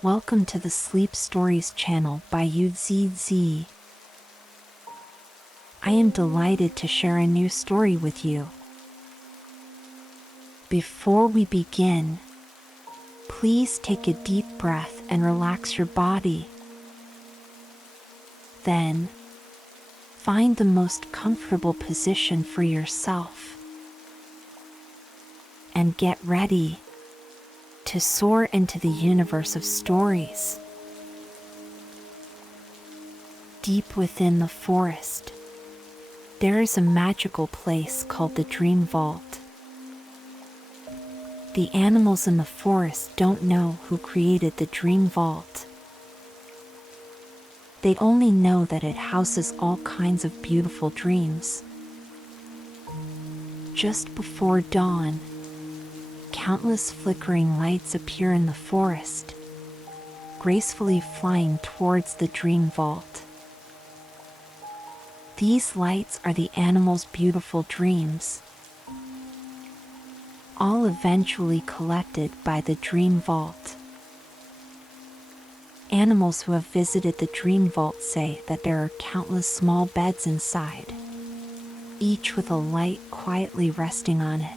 Welcome to the Sleep Stories channel by UZZ. I am delighted to share a new story with you. Before we begin, please take a deep breath and relax your body. Then, find the most comfortable position for yourself. And get ready to soar into the universe of stories. Deep within the forest, there is a magical place called the Dream Vault. The animals in the forest don't know who created the Dream Vault. They only know that it houses all kinds of beautiful dreams. Just before dawn, countless flickering lights appear in the forest, gracefully flying towards the Dream Vault. These lights are the animals' beautiful dreams, all eventually collected by the Dream Vault. Animals who have visited the Dream Vault say that there are countless small beds inside, each with a light quietly resting on it.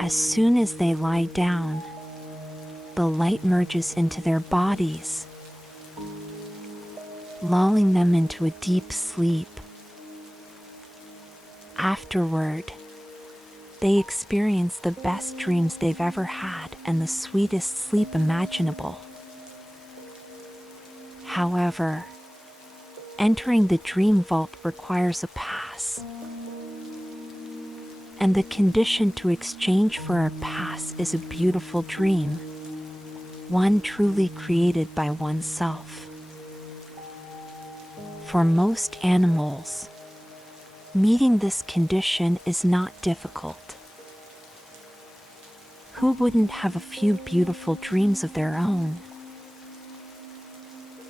As soon as they lie down, the light merges into their bodies, lulling them into a deep sleep. Afterward, they experience the best dreams they've ever had and the sweetest sleep imaginable. However, entering the Dream Vault requires a pass. And the condition to exchange for a pass is a beautiful dream, one truly created by oneself. For most animals, meeting this condition is not difficult. Who wouldn't have a few beautiful dreams of their own?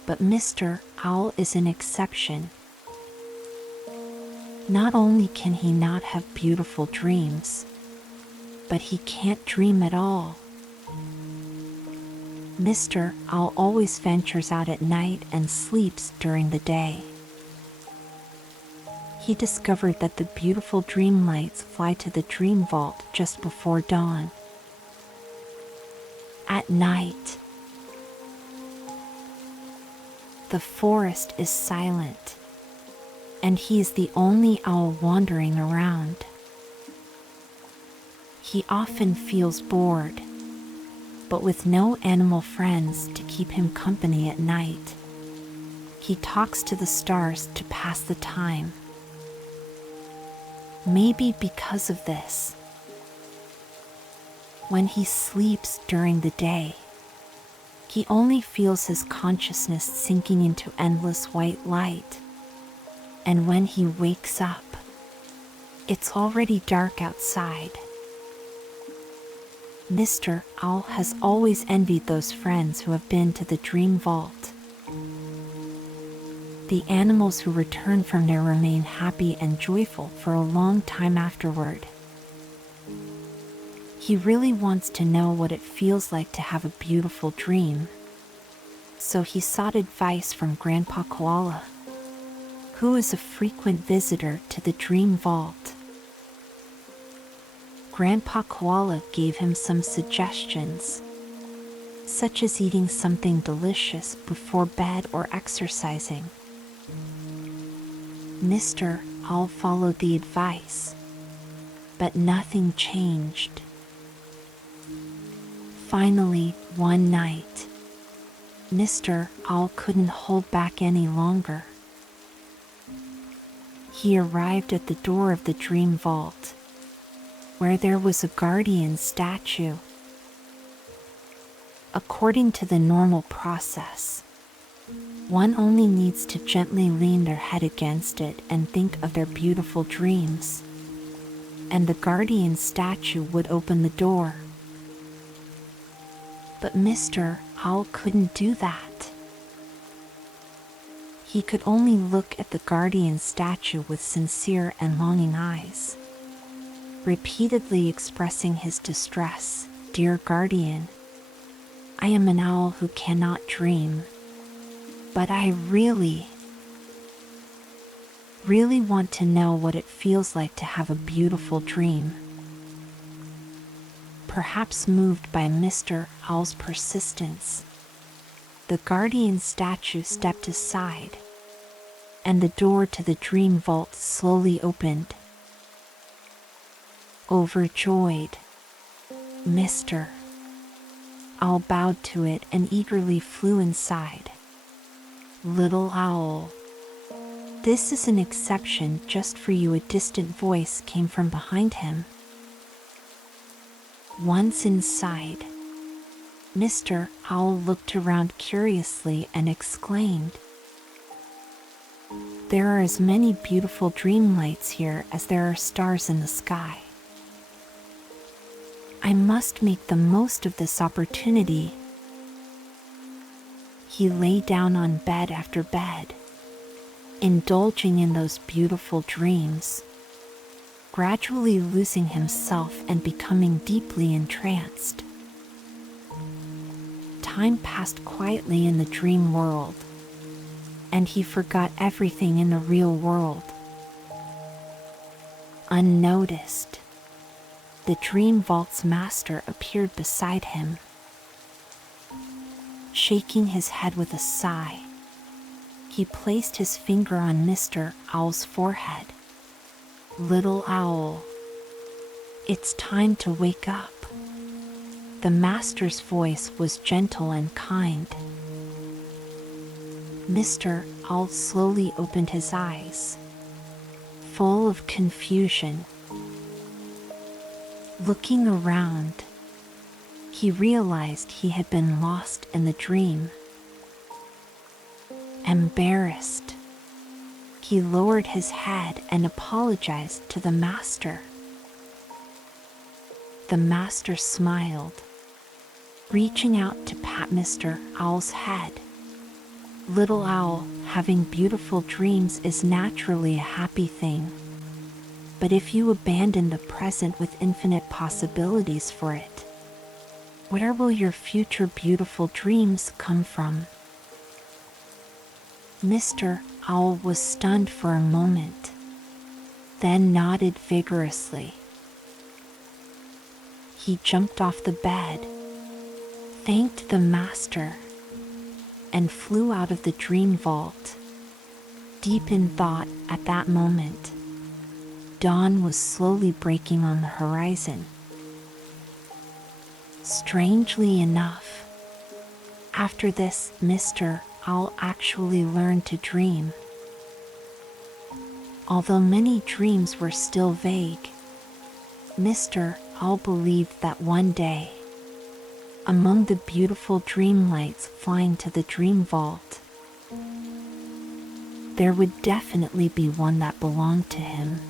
But Mr. Owl is an exception. Not only can he not have beautiful dreams, but he can't dream at all. Mr. Owl always ventures out at night and sleeps during the day. He discovered that the beautiful dream lights fly to the Dream Vault just before dawn. At night, the forest is silent, and he is the only owl wandering around. He often feels bored, but with no animal friends to keep him company at night, he talks to the stars to pass the time. Maybe because of this, when he sleeps during the day, he only feels his consciousness sinking into endless white light. And when he wakes up, it's already dark outside. Mr. Owl has always envied those friends who have been to the Dream Vault. The animals who return from there remain happy and joyful for a long time afterward. He really wants to know what it feels like to have a beautiful dream, so he sought advice from Grandpa Koala, who is a frequent visitor to the Dream Vault. Grandpa Koala gave him some suggestions, such as eating something delicious before bed or exercising. Mr. Owl followed the advice, but nothing changed. Finally, one night, Mr. Owl couldn't hold back any longer. He arrived at the door of the Dream Vault, where there was a guardian statue. According to the normal process, one only needs to gently lean their head against it and think of their beautiful dreams, and the guardian statue would open the door. But Mr. Owl couldn't do that. He could only look at the guardian statue with sincere and longing eyes, repeatedly expressing his distress. "Dear guardian, I am an owl who cannot dream, but I really want to know what it feels like to have a beautiful dream." Perhaps moved by Mr. Owl's persistence, the guardian statue stepped aside, and the door to the dream vault slowly opened. Overjoyed, Mr. Owl bowed to it and eagerly flew inside. "Little owl, this is an exception just for you," a distant voice came from behind him. Once inside, Mr. Owl looked around curiously and exclaimed, "There are as many beautiful dream lights here as there are stars in the sky. I must make the most of this opportunity." He lay down on bed after bed, indulging in those beautiful dreams, gradually losing himself and becoming deeply entranced. Time passed quietly in the dream world, and he forgot everything in the real world. Unnoticed, the dream vault's master appeared beside him. Shaking his head with a sigh, he placed his finger on Mr. Owl's forehead. "Little owl, it's time to wake up." The master's voice was gentle and kind. Mr. Owl slowly opened his eyes, full of confusion. Looking around, he realized he had been lost in the dream. Embarrassed, he lowered his head and apologized to the master. The master smiled, reaching out to pat Mr. Owl's head. "Little owl, having beautiful dreams is naturally a happy thing. But if you abandon the present with infinite possibilities for it, where will your future beautiful dreams come from?" Mr. Owl was stunned for a moment, then nodded vigorously. He jumped off the bed, thanked the master, and flew out of the dream vault. Deep in thought at that moment, dawn was slowly breaking on the horizon. Strangely enough, after this, Mr. Owl actually learned to dream. Although many dreams were still vague, Mr. Owl believed that one day, among the beautiful dream lights flying to the dream vault, there would definitely be one that belonged to him.